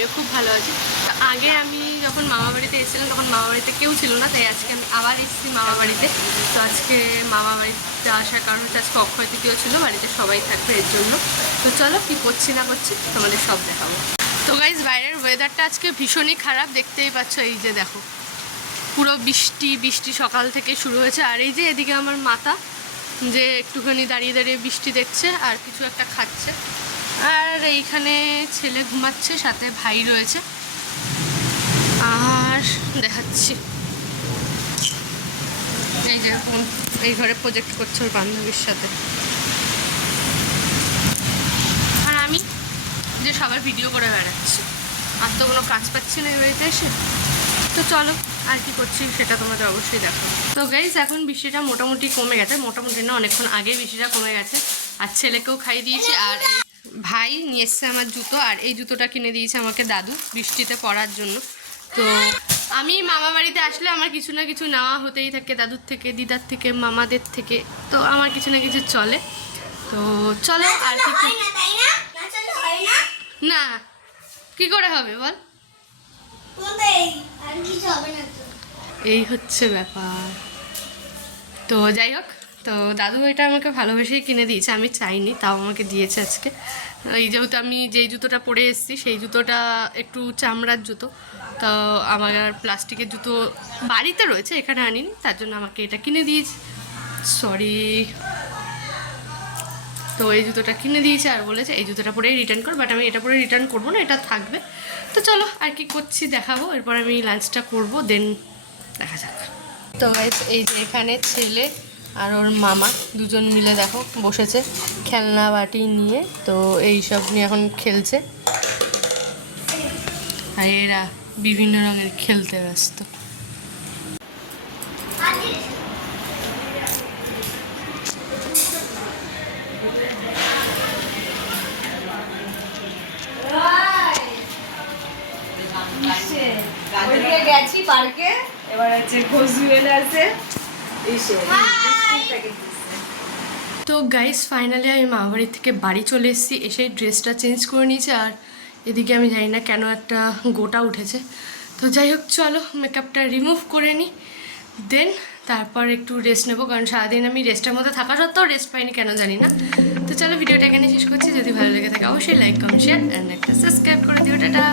আমিও খুব ভালো আছি। তো আগে আমি যখন মামা বাড়িতে এসেছিলাম তখন মামা বাড়িতে কেউ ছিল না, তাই আজকে আমি আবার এসেছি মামা বাড়িতে। তো আজকে মামা বাড়িতে আসার কারণ হচ্ছে আজকে অক্ষয় তৃতীয় ছিল, বাড়িতে সবাই থাকবে এর জন্য। তো চলো কি করছি না করছি তোমাদের সব দেখাবো। তো গাইজ বাইরের ওয়েদারটা আজকে ভীষণই খারাপ, দেখতেই পাচ্ছ। এই যে দেখো পুরো বৃষ্টি বৃষ্টি সকাল থেকে শুরু হয়েছে। আর এই যে এদিকে আমার মাতা যে একটুখানি দাঁড়িয়ে দাঁড়িয়ে বৃষ্টি দেখছে আর কিছু একটা খাচ্ছে। আর এইখানে ছেলে ঘুমাচ্ছে, সাথে ভাই রয়েছে। আর দেখাচ্ছি এই যে এই ঘরে প্রজেক্ট করছে ওর বান্ধবীর সাথে। আর আমি যে সবার ভিডিও করে বেড়াচ্ছি, আর তো কোনো কাজ পাচ্ছি না এই বাড়িতে এসে। তো চলো আর কি করছি সেটা তোমাদের অবশ্যই দেখো। তো গাইজ এখন বৃষ্টিটা মোটামুটি কমে গেছে, মোটামুটি না অনেকক্ষণ আগে বৃষ্টিটা কমে গেছে। আর ছেলেকেও খাইয়ে দিয়েছি। আর ভাই নিয়ে এসছে আমার জুতো, আর এই জুতোটা কিনে দিয়েছে আমাকে দাদু বৃষ্টিতে পরার জন্য। তো আমি মামা বাড়িতে আসলে আমার কিছু না কিছু নেওয়া হতেই থাকে, দাদুর থেকে, দিদার থেকে, মামাদের থেকে। তো আমার কিছু না কিছু চলে। তো চলো আর কি না কি করে হবে বল, এই হচ্ছে ব্যাপার। তো যাই হোক, তো দাদু এটা আমাকে ভালোবেসেই কিনে দিয়েছে, আমি চাইনি, তাও আমাকে দিয়েছে আজকে। এই যেহেতু আমি যেই জুতোটা পরে এসেছি সেই জুতোটা একটু চামড়ার জুতো, তো আমার প্লাস্টিকের জুতো বাড়িতে রয়েছে, এখানে আনিনি, তার জন্য আমাকে এটা কিনে দিয়েছে। সরি। তো এই জুতোটা কিনে দিয়েছে আর বলেছে এই জুতোটা পরেই রিটার্ন কর, বাট আমি এটা পরে রিটার্ন করবো না, এটা থাকবে। তো চলো আর কি করছি দেখাবো, এরপর আমি লাঞ্চটা করবো, দেন দেখা যাক। তো এই যে এখানে ছেলে আর ওর মামা দুজন মিলে দেখো বসেছে খেলনা বাটি নিয়ে। তো এই সব নিয়ে এখন খেলছে, আর এরা বিভিন্ন রঙের খেলতে ব্যস্ত। গেছি পার্কে, এবার হচ্ছে ঘোষ জুয়েলার্সে। তো গাইস ফাইনালি আমি মা বাড়ি থেকে বাড়ি চলে এসেছি, এসে ড্রেসটা চেঞ্জ করে নিয়েছি। আর এদিকে আমি জানি না কেন একটা গোটা উঠেছে। তো যাই হোক চলো মেকআপটা রিমুভ করে নিই, দেন তারপর একটু রেস্ট নেবো, কারণ সারাদিন আমি রেস্টের মধ্যে থাকা সত্ত্বেও রেস্ট পাইনি কেন জানি না। তো চলো ভিডিওটা এখানে শেষ করছি, যদি ভালো লেগে থাকে অবশ্যই লাইক কমেন্ট শেয়ার অ্যান্ড একটা সাবস্ক্রাইব করে দিও। টাটা।